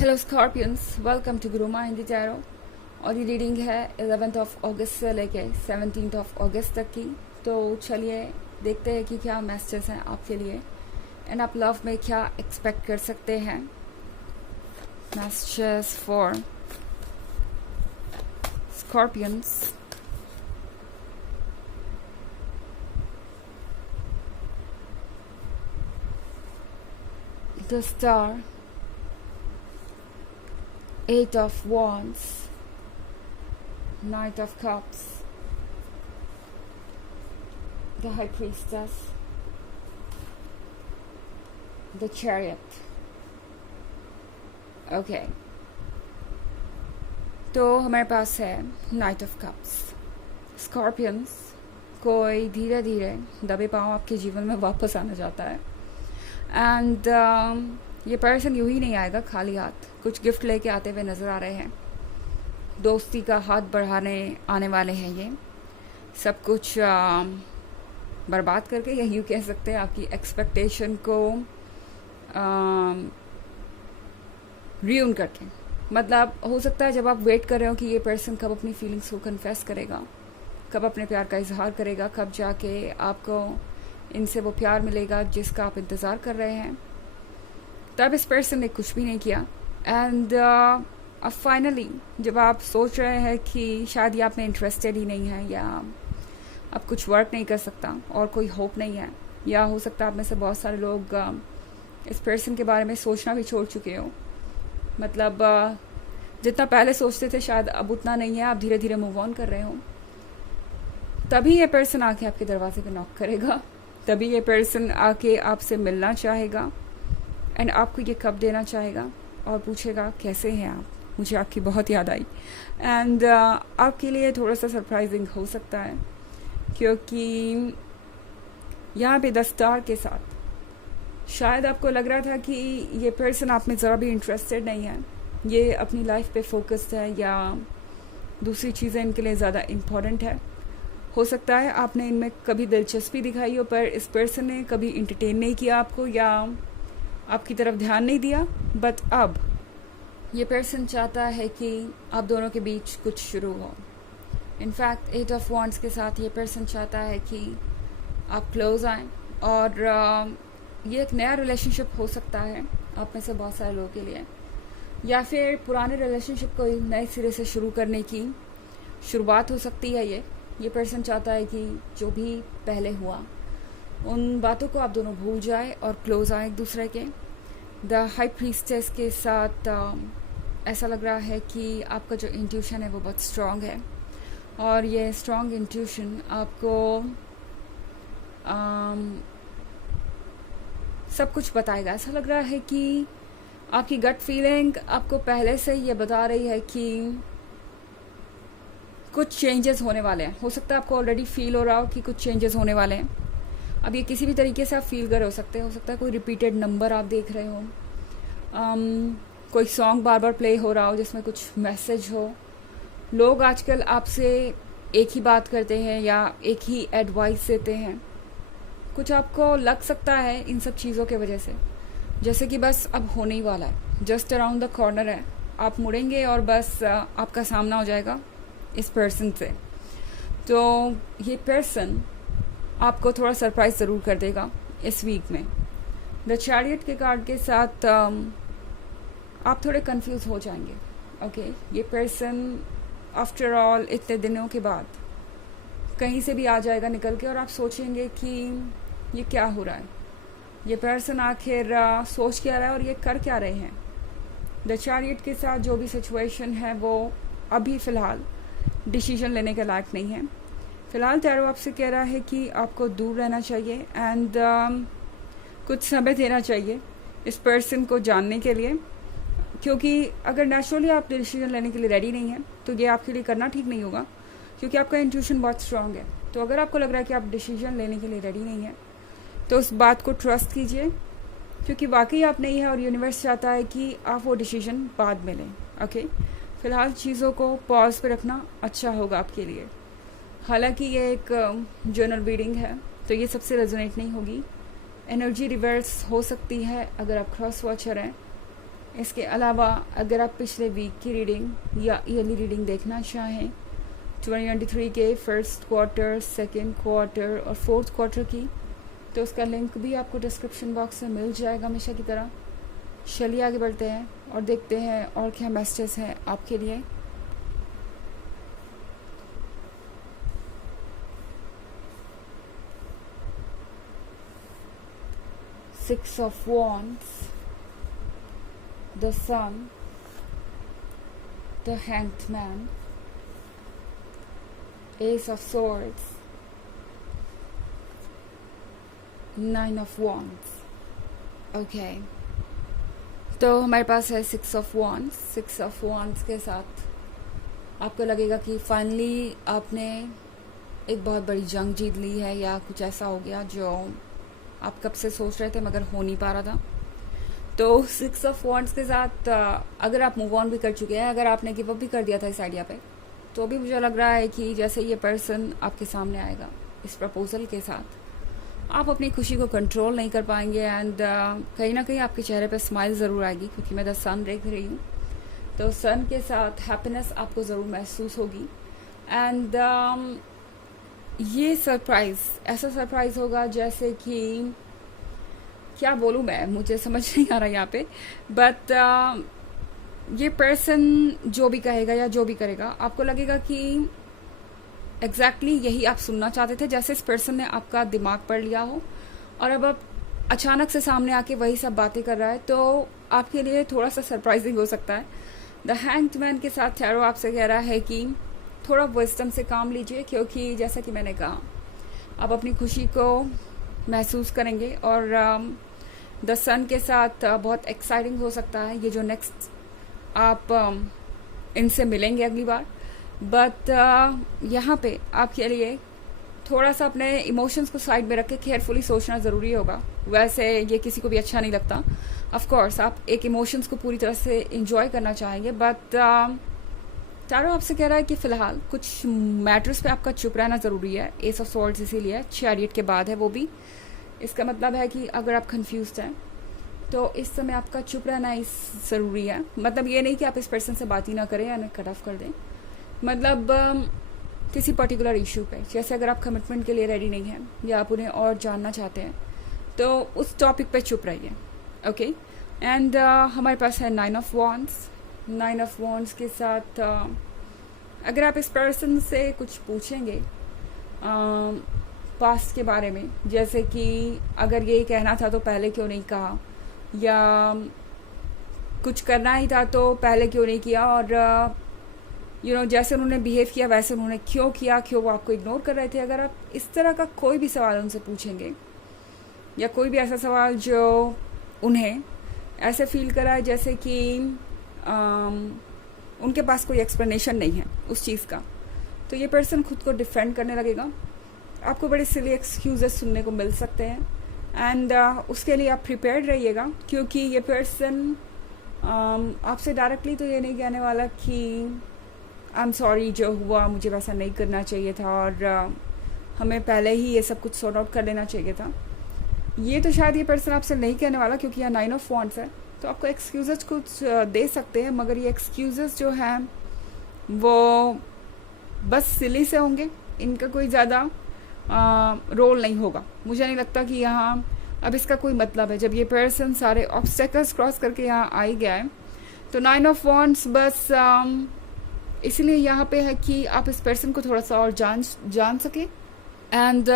Hello scorpions, welcome to Guruma Hindi tarot. और ये reading है 11th ऑफ अगस्त से लेके 17th ऑफ अगस्त तक की। तो चलिए देखते हैं कि क्या मैसेजेस हैं आपके लिए एंड आप लव में क्या एक्सपेक्ट कर सकते हैं। Messages for Scorpions. The star, Eight of Wands, Knight of Cups, the High Priestess, the Chariot. Okay. तो हमारे पास है Knight of Cups. Scorpions, कोई धीरे धीरे दबे पांव आपके जीवन में वापस आना चाहता है एंड ये पर्सन यूं ही नहीं आएगा खाली हाथ, कुछ गिफ्ट लेके आते हुए नज़र आ रहे हैं। दोस्ती का हाथ बढ़ाने आने वाले हैं। ये सब कुछ बर्बाद करके, या यूँ कह सकते हैं आपकी एक्सपेक्टेशन को रियून करके। मतलब हो सकता है जब आप वेट कर रहे हो कि ये पर्सन कब अपनी फीलिंग्स को कन्फेस करेगा, कब अपने प्यार का इजहार करेगा, कब जाके आपको इनसे वो प्यार मिलेगा जिसका आप इंतज़ार कर रहे हैं, तब इस पर्सन ने कुछ भी नहीं किया। एंड अब फाइनली जब आप सोच रहे हैं कि शायद ये आप में इंटरेस्टेड ही नहीं है, या अब कुछ वर्क नहीं कर सकता और कोई होप नहीं है, या हो सकता है आप में से बहुत सारे लोग इस पर्सन के बारे में सोचना भी छोड़ चुके हो। मतलब जितना पहले सोचते थे शायद अब उतना नहीं है, आप धीरे धीरे मूव ऑन कर रहे हो। तभी ये पर्सन आके आपके दरवाजे पे नॉक करेगा, तभी ये पर्सन आके आपसे मिलना चाहेगा एंड आपको ये कब देना चाहेगा और पूछेगा कैसे हैं आप, मुझे आपकी बहुत याद आई। एंड आपके लिए थोड़ा सा सरप्राइजिंग हो सकता है, क्योंकि यहाँ पे 10 स्टार के साथ शायद आपको लग रहा था कि ये पर्सन आप में ज़रा भी इंटरेस्टेड नहीं है, ये अपनी लाइफ पे फोकस्ड है, या दूसरी चीज़ें इनके लिए ज़्यादा इम्पॉर्टेंट है। हो सकता है आपने इनमें कभी दिलचस्पी दिखाई हो, पर इस पर्सन ने कभी इंटरटेन नहीं किया आपको, या आपकी तरफ ध्यान नहीं दिया। बट अब ये पर्सन चाहता है कि आप दोनों के बीच कुछ शुरू हो। इनफैक्ट 8 ऑफ वॉन्ड्स के साथ ये पर्सन चाहता है कि आप क्लोज आएँ, और ये एक नया रिलेशनशिप हो सकता है आप में से बहुत सारे लोगों के लिए, या फिर पुराने रिलेशनशिप को नए सिरे से शुरू करने की शुरुआत हो सकती है। ये पर्सन चाहता है कि जो भी पहले हुआ उन बातों को आप दोनों भूल जाए और क्लोज आए एक दूसरे के। द हाई प्रीस्टेस के साथ ऐसा लग रहा है कि आपका जो इंट्यूशन है वो बहुत स्ट्रॉन्ग है, और ये स्ट्रॉन्ग इंट्यूशन आपको सब कुछ बताएगा। ऐसा लग रहा है कि आपकी गट फीलिंग आपको पहले से ये बता रही है कि कुछ चेंजेस होने वाले हैं। हो सकता है आपको ऑलरेडी फील हो रहा हो कि कुछ चेंजेस होने वाले हैं। अब ये किसी भी तरीके से आप फील कर हो सकते हैं। हो सकता है कोई रिपीटेड नंबर आप देख रहे हो, कोई सॉन्ग बार बार प्ले हो रहा हो जिसमें कुछ मैसेज हो। लोग आजकल आपसे एक ही बात करते हैं या एक ही एडवाइस देते हैं। कुछ आपको लग सकता है इन सब चीज़ों के वजह से जैसे कि बस अब होने ही वाला है, जस्ट अराउंड द कॉर्नर है, आप मुड़ेंगे और बस आपका सामना हो जाएगा इस पर्सन से। तो ये पर्सन आपको थोड़ा सरप्राइज ज़रूर कर देगा इस वीक में। द चैरियट के कार्ड के साथ आप थोड़े कंफ्यूज हो जाएंगे। ओके, ये पर्सन आफ्टर ऑल इतने दिनों के बाद कहीं से भी आ जाएगा निकल के, और आप सोचेंगे कि ये क्या हो रहा है, ये पर्सन आखिर सोच क्या रहा है और ये कर क्या रहे हैं। द चैरियट के साथ जो भी सिचुएशन है वो अभी फ़िलहाल डिसीजन लेने के लायक नहीं है। फ़िलहाल टैरो आपसे कह रहा है कि आपको दूर रहना चाहिए एंड कुछ समय देना चाहिए इस पर्सन को जानने के लिए, क्योंकि अगर नेचुरली आप डिसीजन लेने के लिए रेडी नहीं हैं तो ये आपके लिए करना ठीक नहीं होगा, क्योंकि आपका इंट्यूशन बहुत स्ट्रांग है। तो अगर आपको लग रहा है कि आप डिसीजन लेने के लिए रेडी नहीं हैं तो उस बात को ट्रस्ट कीजिए, क्योंकि वाकई आप नहीं है और यूनिवर्स चाहता है कि आप वो डिसीजन बाद में लें। ओके, फ़िलहाल चीज़ों को पॉज पे रखना अच्छा होगा आपके लिए। हालांकि ये एक जर्नल रीडिंग है तो ये सबसे रेजोनेट नहीं होगी। एनर्जी रिवर्स हो सकती है अगर आप क्रॉस वॉचर हैं। इसके अलावा अगर आप पिछले वीक की रीडिंग या ईयरली रीडिंग देखना चाहें 2023 के फर्स्ट क्वार्टर, सेकेंड क्वार्टर और फोर्थ क्वार्टर की, तो उसका लिंक भी आपको डिस्क्रिप्शन बॉक्स में मिल जाएगा हमेशा की तरह। चलिए आगे बढ़ते हैं और देखते हैं और क्या मैसेजेस हैं आपके लिए। Six of Wands, the Sun, the Hanged Man, Ace of Swords, Nine of Wands. Okay. तो हमारे पास है six of wands. Six of wands के साथ आपको लगेगा कि फाइनली आपने एक बहुत बड़ी जंग जीत ली है, या कुछ ऐसा हो गया जो आप कब से सोच रहे थे मगर हो नहीं पा रहा था। तो सिक्स ऑफ वॉन्ड्स के साथ अगर आप मूव ऑन भी कर चुके हैं, अगर आपने गिव अप भी कर दिया था इस आइडिया पे, तो भी मुझे लग रहा है कि जैसे ये पर्सन आपके सामने आएगा इस प्रपोजल के साथ, आप अपनी खुशी को कंट्रोल नहीं कर पाएंगे एंड कहीं ना कहीं आपके चेहरे पे स्माइल ज़रूर आएगी, क्योंकि मैं द सन देख रही हूँ। तो सन के साथ हैप्पीनेस आपको ज़रूर महसूस होगी एंड ये सरप्राइज, ऐसा सरप्राइज होगा जैसे कि क्या बोलूँ मैं, मुझे समझ नहीं आ रहा यहाँ पे, बट ये पर्सन जो भी कहेगा या जो भी करेगा, आपको लगेगा कि एग्जैक्टली यही आप सुनना चाहते थे, जैसे इस पर्सन ने आपका दिमाग पढ़ लिया हो और अब आप अचानक से सामने आके वही सब बातें कर रहा है, तो आपके लिए थोड़ा सा सरप्राइजिंग हो सकता है। द हैंग्ड मैन के साथ टैरो आपसे कह रहा है कि थोड़ा विजडम से काम लीजिए, क्योंकि जैसा कि मैंने कहा आप अपनी खुशी को महसूस करेंगे और द सन के साथ बहुत एक्साइटिंग हो सकता है ये जो नेक्स्ट आप इनसे मिलेंगे अगली बार। बट यहाँ पे आपके लिए थोड़ा सा अपने इमोशंस को साइड में रख के केयरफुली सोचना ज़रूरी होगा। वैसे ये किसी को भी अच्छा नहीं लगता, ऑफ कोर्स आप एक इमोशंस को पूरी तरह से इंजॉय करना चाहेंगे, बट टैरो आपसे कह रहा है कि फ़िलहाल कुछ मैटर्स पे आपका चुप रहना ज़रूरी है। एस ऑफ सॉर्ड्स इसीलिए चैरियट के बाद है वो भी। इसका मतलब है कि अगर आप कंफ्यूज्ड हैं तो इस समय आपका चुप रहना इस ज़रूरी है। मतलब ये नहीं कि आप इस पर्सन से बात ही ना करें या कट ऑफ कर दें, मतलब किसी पर्टिकुलर इशू पे, जैसे अगर आप कमिटमेंट के लिए रेडी नहीं हैं या आप उन्हें और जानना चाहते हैं तो उस टॉपिक पे चुप रहिए। ओके एंड हमारे पास है nine of wands. Nine of wands के साथ अगर आप इस पर्सन से कुछ पूछेंगे पास्ट के बारे में, जैसे कि अगर ये कहना था तो पहले क्यों नहीं कहा, या कुछ करना ही था तो पहले क्यों नहीं किया, और जैसे उन्होंने बिहेव किया वैसे उन्होंने क्यों किया, क्यों वो आपको इग्नोर कर रहे थे। अगर आप इस तरह का कोई भी सवाल उनसे पूछेंगे या कोई भी ऐसा सवाल जो उन्हें ऐसे फील कराए जैसे कि उनके पास कोई एक्सप्लेनेशन नहीं है उस चीज़ का, तो ये पर्सन खुद को डिफेंड करने लगेगा। आपको बड़े सिली एक्सक्यूजेस सुनने को मिल सकते हैं एंड उसके लिए आप प्रिपेयर्ड रहिएगा, क्योंकि ये पर्सन आपसे डायरेक्टली तो ये नहीं कहने वाला कि आई एम सॉरी जो हुआ मुझे वैसा नहीं करना चाहिए था और हमें पहले ही ये सब कुछ सॉर्ट आउट कर लेना चाहिए था। ये तो शायद ये पर्सन आपसे नहीं कहने वाला, क्योंकि यहाँ नाइन ऑफ वॉन्ड्स है, तो आपको एक्सक्यूजेस कुछ दे सकते हैं, मगर ये एक्सक्यूजेस जो हैं वो बस सिली से होंगे, इनका कोई ज़्यादा रोल नहीं होगा। मुझे नहीं लगता कि यहाँ अब इसका कोई मतलब है। जब ये पर्सन सारे ऑब्स्टेकल्स क्रॉस करके यहाँ आ ही गया है, तो नाइन ऑफ वॉन्ड्स बस इसलिए यहाँ पे है कि आप इस पर्सन को थोड़ा सा और जान सके एंड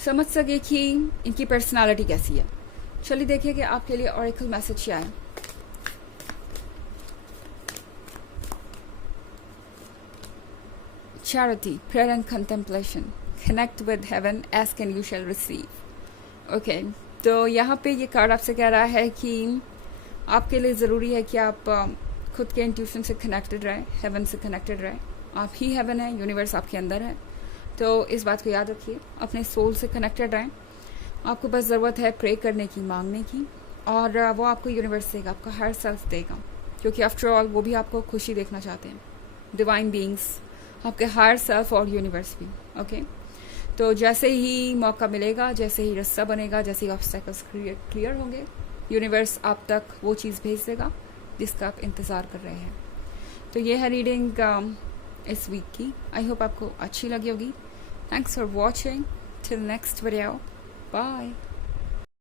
समझ सके कि इनकी पर्सनालिटी कैसी है। चलिए देखिए कि आपके लिए ऑरेकल मैसेज क्या है। Charity, prayer and contemplation. Connect with heaven, ask and you shall receive. Okay, तो यहाँ पे ये कार्ड आपसे कह रहा है कि आपके लिए ज़रूरी है कि आप खुद के इंट्यूशन से कनेक्टेड रहें, हेवन से कनेक्टेड रहें। आप ही हेवन है, यूनिवर्स आपके अंदर है, तो इस बात को याद रखिए। अपने सोल से कनेक्टेड रहें। आपको बस ज़रूरत है प्रे करने की, मांगने की, और वो आपको यूनिवर्स देगा, आपका हर सेल्फ देगा, क्योंकि आफ्टर ऑल वो भी आपको खुशी देखना चाहते हैं। डिवाइन बीइंग्स, आपके हायर सेल्फ और यूनिवर्स भी। ओके, तो जैसे ही मौका मिलेगा, जैसे ही रास्ता बनेगा, जैसे ही ऑब्स्टेकल्स क्लियर होंगे, यूनिवर्स आप तक वो चीज़ भेज देगा जिसका आप इंतज़ार कर रहे हैं। तो ये है रीडिंग इस वीक की। आई होप आपको अच्छी लगी होगी। Thanks for watching. Till next video, bye.